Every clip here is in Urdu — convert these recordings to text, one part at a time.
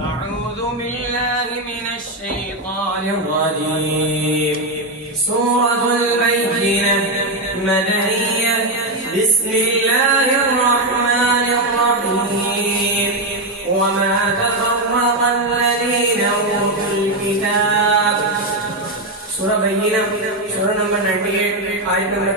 أعوذ بالله من الشيطان الرجيم سورة البينة مدنية بسم الله الرحمن الرحيم وما تفرق الذين أوتوا الكتاب سورة بينة سورة نمبر 98 آية نمبر 4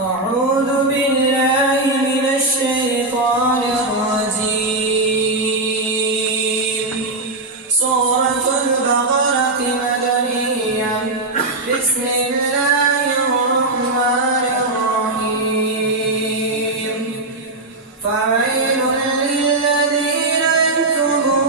أعوذ بالله من الشيطان الرجيم سورة البقرة مدنية بسم الله الرحمن الرحيم فويل للذين يكتبون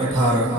18।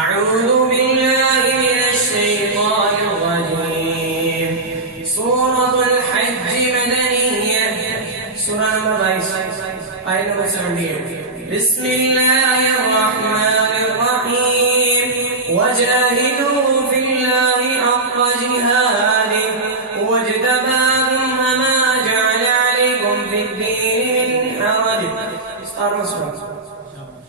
أعوذ بالله من الشيطان الرجيم سورة الحج مدنية سورة نمبر 22 آية نمبر 78 بسم الله الرحمن الرحيم وجاهدوا في الله حق جهاده واجتباكم وما جعل عليكم في الدين من حرج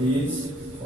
20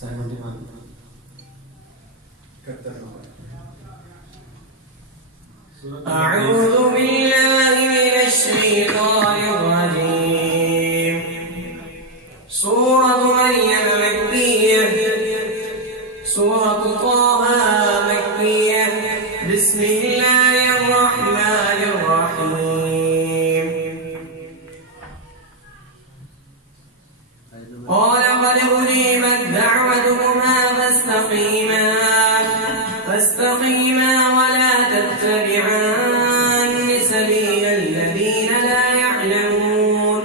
71। أعوذ بالله من الشيطان الرجيم سورة مريم مكية سورة طه مكية بسم الله الرحمن الرحيم قال قد أجيبت دعوتكما فاستقيما ولا تتبعان سبيل الذين لا يعلمون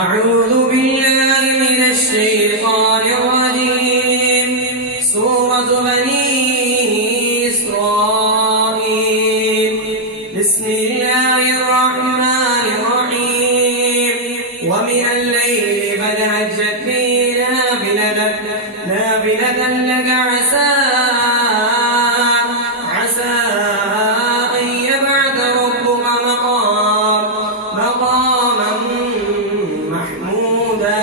أعوذ بالله من الشيطان الرجيم سورة بني إسرائيل بسم الله الرحمن الرحيم ومن الليل فتهجد به نافلة لك عسى أن يبعث ربك مقاما محمودا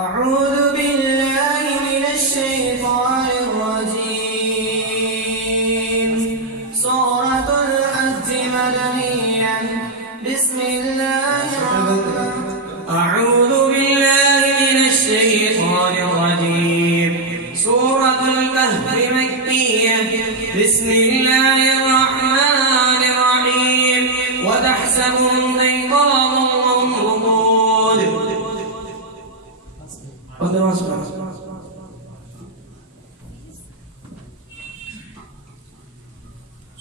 أعوذ بالله من الشيطان الرجيم سورة الحج مدنية بسم الله الرحمن أعوذ بالله من الشيطان الرجيم سورة الكهف مكية بسم الله الرحمن الرحيم وتحسبهم أيقاظا وهم رقود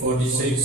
46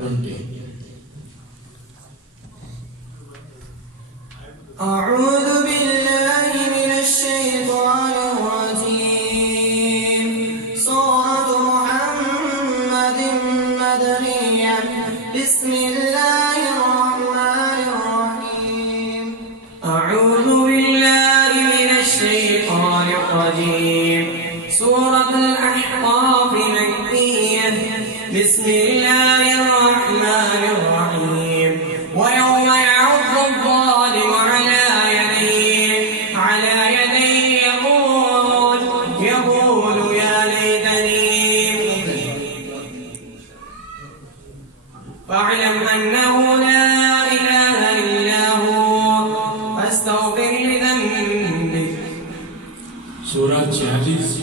20। أعوذ بالله من الشيطان الرجيم سورة محمد مدنية بسم الله الرحمن الرحيم أعوذ بالله من 46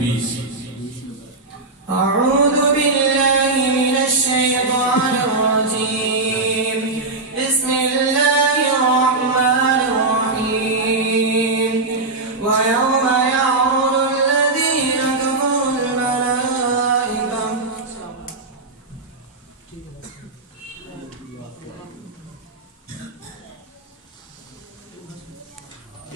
20 أعوذ بالله من الشيطان الرجيم بسم الله الرحمن الرحيم ويوم يعرض الذين كفروا الملائكة